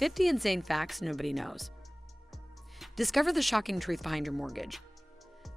50 insane facts nobody knows. Discover the shocking truth behind your mortgage.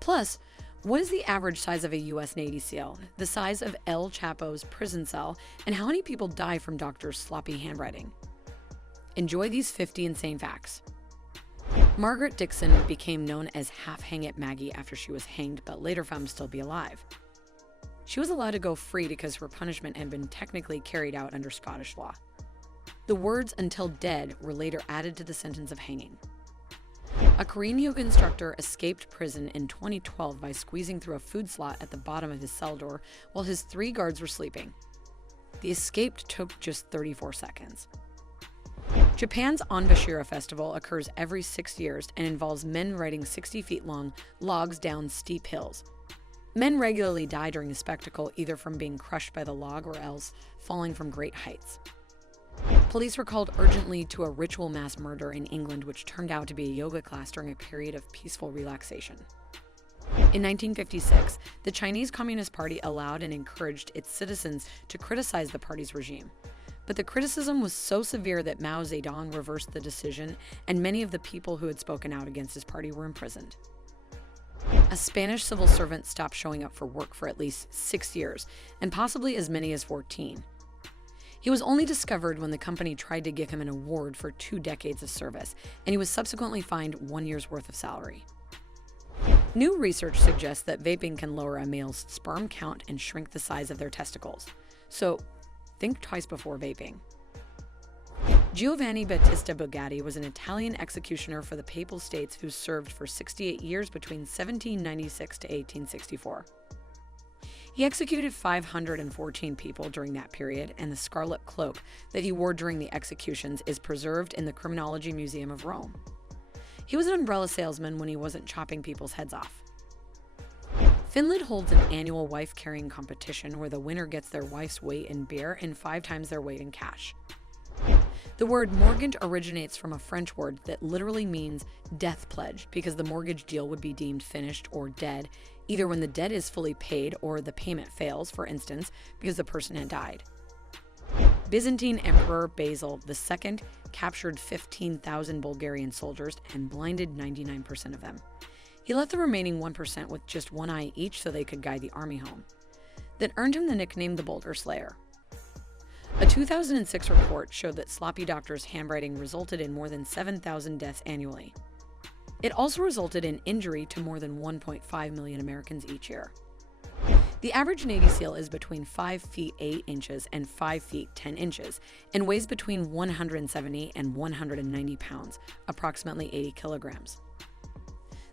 Plus, what is the average size of a U.S. Navy SEAL, the size of El Chapo's prison cell, and how many people die from doctors' sloppy handwriting? Enjoy these 50 insane facts. Margaret Dixon became known as Half-Hang-It Maggie after she was hanged, but later found to still be alive. She was allowed to go free because her punishment had been technically carried out under Scottish law. The words "until dead" were later added to the sentence of hanging. A Korean yoga instructor escaped prison in 2012 by squeezing through a food slot at the bottom of his cell door while his 3 guards were sleeping. The escape took just 34 seconds. Japan's Onbashira Festival occurs every 6 years and involves men riding 60 feet long logs down steep hills. Men regularly die during the spectacle, either from being crushed by the log or else falling from great heights. Police were called urgently to a ritual mass murder in England, which turned out to be a yoga class during a period of peaceful relaxation. In 1956, the Chinese Communist Party allowed and encouraged its citizens to criticize the party's regime. But the criticism was so severe that Mao Zedong reversed the decision, and many of the people who had spoken out against his party were imprisoned. A Spanish civil servant stopped showing up for work for at least 6 years, and possibly as many as 14. He was only discovered when the company tried to give him an award for 2 decades of service, and he was subsequently fined 1 year's worth of salary. New research suggests that vaping can lower a male's sperm count and shrink the size of their testicles. So, think twice before vaping. Giovanni Battista Bugatti was an Italian executioner for the Papal States who served for 68 years between 1796 to 1864. He executed 514 people during that period, and the scarlet cloak that he wore during the executions is preserved in the Criminology Museum of Rome. He was an umbrella salesman when he wasn't chopping people's heads off. Finland holds an annual wife-carrying competition where the winner gets their wife's weight in beer and 5 times their weight in cash. The word mortgage originates from a French word that literally means death pledge, because the mortgage deal would be deemed finished or dead, either when the debt is fully paid or the payment fails, for instance, because the person had died. Byzantine Emperor Basil II captured 15,000 Bulgarian soldiers and blinded 99% of them. He left the remaining 1% with just one eye each so they could guide the army home. That earned him the nickname the Boulder Slayer. A 2006 report showed that sloppy doctors' handwriting resulted in more than 7,000 deaths annually. It also resulted in injury to more than 1.5 million Americans each year. The average Navy SEAL is between 5 feet 8 inches and 5 feet 10 inches and weighs between 170 and 190 pounds, approximately 80 kilograms.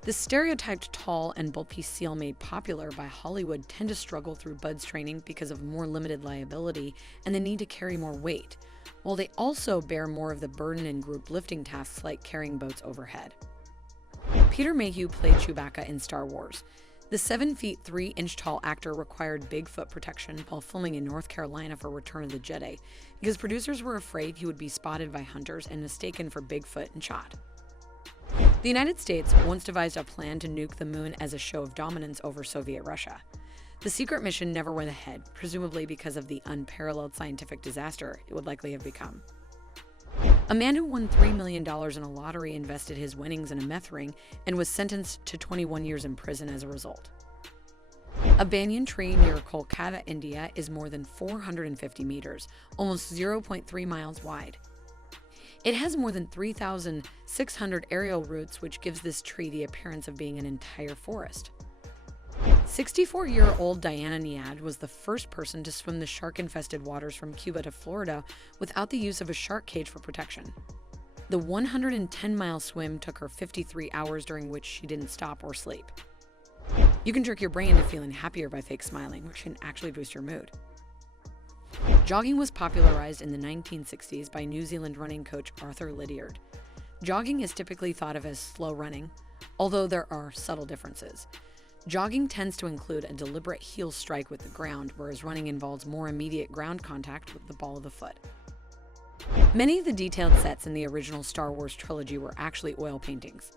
The stereotyped tall and bulky SEAL made popular by Hollywood tend to struggle through BUD/S training because of more limited liability and the need to carry more weight, while they also bear more of the burden in group lifting tasks like carrying boats overhead. Peter Mayhew played Chewbacca in Star Wars. The 7 feet 3 inch tall actor required big foot protection while filming in North Carolina for Return of the Jedi because producers were afraid he would be spotted by hunters and mistaken for Bigfoot and shot. The United States once devised a plan to nuke the moon as a show of dominance over Soviet Russia. The secret mission never went ahead, presumably because of the unparalleled scientific disaster it would likely have become. A man who won $3 million in a lottery invested his winnings in a meth ring and was sentenced to 21 years in prison as a result. A banyan tree near Kolkata, India is more than 450 meters, almost 0.3 miles wide. It has more than 3,600 aerial roots, which gives this tree the appearance of being an entire forest. 64-year-old Diana Niad was the first person to swim the shark-infested waters from Cuba to Florida without the use of a shark cage for protection. The 110-mile swim took her 53 hours, during which she didn't stop or sleep. You can trick your brain into feeling happier by fake smiling, which can actually boost your mood. Jogging was popularized in the 1960s by New Zealand running coach Arthur Lydiard. Jogging is typically thought of as slow running, although there are subtle differences. Jogging tends to include a deliberate heel strike with the ground, whereas running involves more immediate ground contact with the ball of the foot. Many of the detailed sets in the original Star Wars trilogy were actually oil paintings.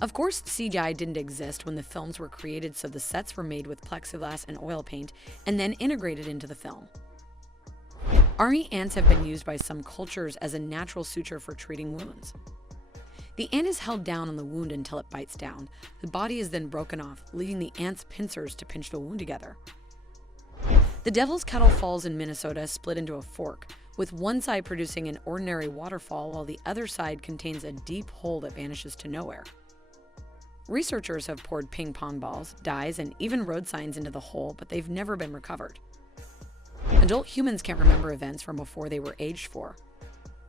Of course, CGI didn't exist when the films were created, so the sets were made with plexiglass and oil paint and then integrated into the film. Army ants have been used by some cultures as a natural suture for treating wounds. The ant is held down on the wound until it bites down. The body is then broken off, leaving the ant's pincers to pinch the wound together. The Devil's Kettle Falls in Minnesota is split into a fork, with one side producing an ordinary waterfall while the other side contains a deep hole that vanishes to nowhere. Researchers have poured ping pong balls, dyes, and even road signs into the hole, but they've never been recovered. Adult humans can't remember events from before they were aged 4.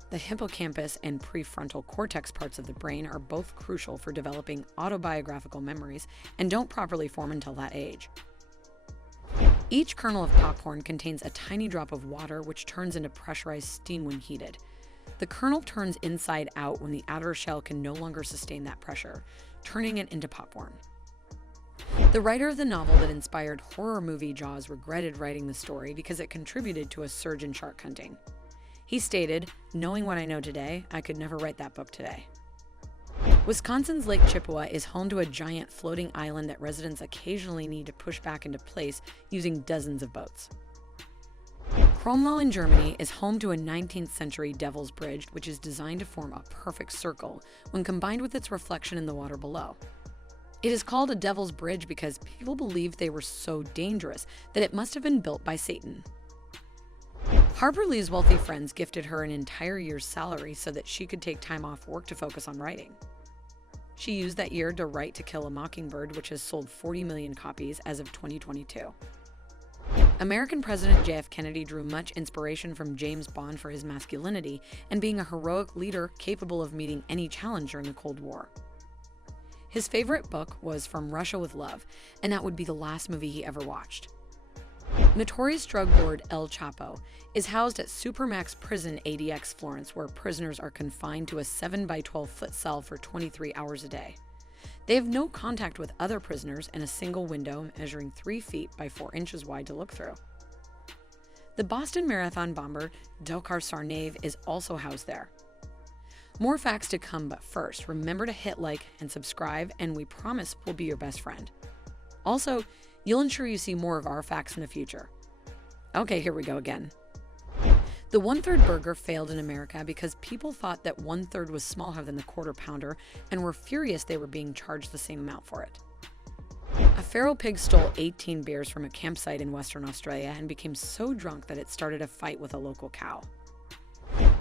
The hippocampus and prefrontal cortex parts of the brain are both crucial for developing autobiographical memories and don't properly form until that age. Each kernel of popcorn contains a tiny drop of water which turns into pressurized steam when heated. The kernel turns inside out when the outer shell can no longer sustain that pressure, turning it into popcorn. The writer of the novel that inspired horror movie Jaws regretted writing the story because it contributed to a surge in shark hunting. He stated, "Knowing what I know today, I could never write that book today." Wisconsin's Lake Chippewa is home to a giant floating island that residents occasionally need to push back into place using dozens of boats. Kromlau in Germany is home to a 19th century Devil's Bridge, which is designed to form a perfect circle when combined with its reflection in the water below. It is called a Devil's Bridge because people believed they were so dangerous that it must have been built by Satan. Harper Lee's wealthy friends gifted her an entire year's salary so that she could take time off work to focus on writing. She used that year to write To Kill a Mockingbird, which has sold 40 million copies as of 2022. American President J.F. Kennedy drew much inspiration from James Bond for his masculinity and being a heroic leader capable of meeting any challenge during the Cold War. His favorite book was From Russia with Love, and that would be the last movie he ever watched. Notorious drug lord El Chapo is housed at Supermax Prison ADX Florence, where prisoners are confined to a 7 by 12-foot cell for 23 hours a day. They have no contact with other prisoners and a single window measuring 3 feet by 4 inches wide to look through. The Boston Marathon bomber Dzhokhar Tsarnaev is also housed there. More facts to come, but first, remember to hit like and subscribe, and we promise we'll be your best friend. Also, you'll ensure you see more of our facts in the future. Okay, here we go again. The one-third burger failed in America because people thought that one-third was smaller than the quarter pounder and were furious they were being charged the same amount for it. A feral pig stole 18 beers from a campsite in Western Australia and became so drunk that it started a fight with a local cow.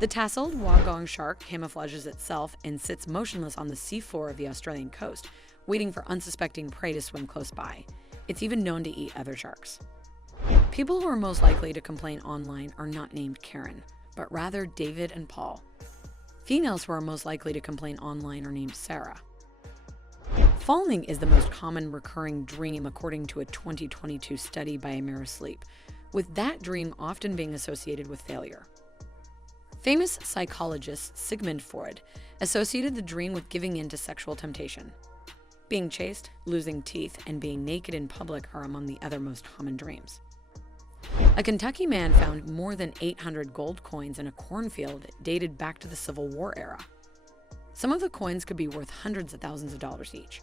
The tasseled Wagong shark camouflages itself and sits motionless on the seafloor of the Australian coast, waiting for unsuspecting prey to swim close by. It's even known to eat other sharks. People who are most likely to complain online are not named Karen, but rather David and Paul. Females who are most likely to complain online are named Sarah. Falling is the most common recurring dream according to a 2022 study by Amerisleep, with that dream often being associated with failure. Famous psychologist Sigmund Freud associated the dream with giving in to sexual temptation. Being chased, losing teeth, and being naked in public are among the other most common dreams. A Kentucky man found more than 800 gold coins in a cornfield dated back to the Civil War era. Some of the coins could be worth hundreds of thousands of dollars each.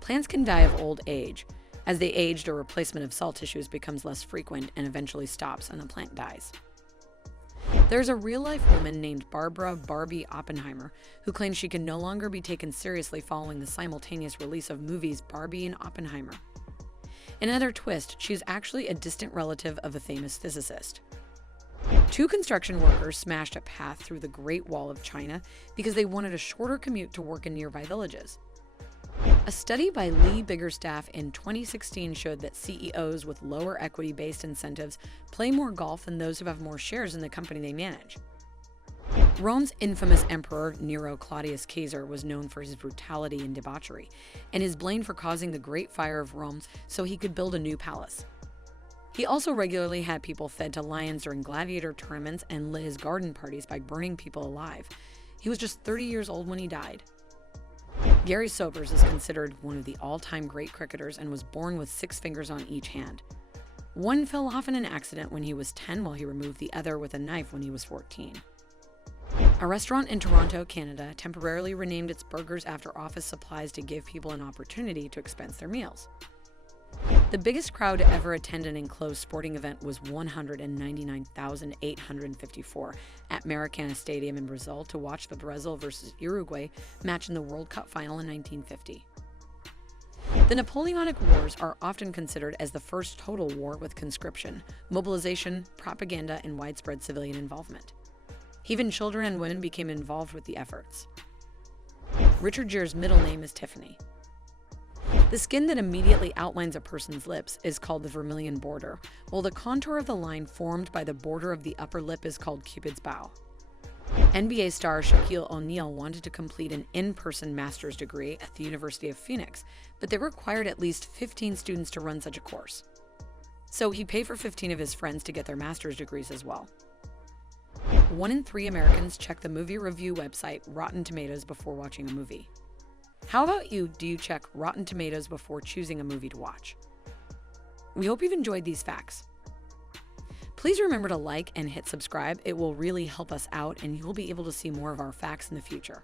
Plants can die of old age. As they aged, a replacement of cell tissues becomes less frequent and eventually stops and the plant dies. There's a real-life woman named Barbara Barbie Oppenheimer who claims she can no longer be taken seriously following the simultaneous release of movies Barbie and Oppenheimer. In another twist, she's actually a distant relative of a famous physicist. 2 construction workers smashed a path through the Great Wall of China because they wanted a shorter commute to work in nearby villages. A study by Lee Biggerstaff in 2016 showed that CEOs with lower equity-based incentives play more golf than those who have more shares in the company they manage. Rome's infamous emperor Nero Claudius Caesar was known for his brutality and debauchery, and is blamed for causing the Great Fire of Rome so he could build a new palace. He also regularly had people fed to lions during gladiator tournaments and lit his garden parties by burning people alive. He was just 30 years old when he died. Gary Sobers is considered one of the all-time great cricketers and was born with 6 fingers on each hand. One fell off in an accident when he was 10 while he removed the other with a knife when he was 14. A restaurant in Toronto, Canada, temporarily renamed its burgers after office supplies to give people an opportunity to expense their meals. The biggest crowd to ever attend an enclosed sporting event was 199,854 at Maracana Stadium in Brazil to watch the Brazil versus Uruguay match in the World Cup final in 1950. The Napoleonic Wars are often considered as the first total war with conscription, mobilization, propaganda, and widespread civilian involvement. Even children and women became involved with the efforts. Richard Gere's middle name is Tiffany. The skin that immediately outlines a person's lips is called the vermilion border, while the contour of the line formed by the border of the upper lip is called Cupid's bow. NBA star Shaquille O'Neal wanted to complete an in-person master's degree at the University of Phoenix, but they required at least 15 students to run such a course. So he paid for 15 of his friends to get their master's degrees as well. 1 in 3 Americans check the movie review website Rotten Tomatoes before watching a movie. How about you? Do you check Rotten Tomatoes before choosing a movie to watch? We hope you've enjoyed these facts. Please remember to like and hit subscribe. It will really help us out, and you'll be able to see more of our facts in the future.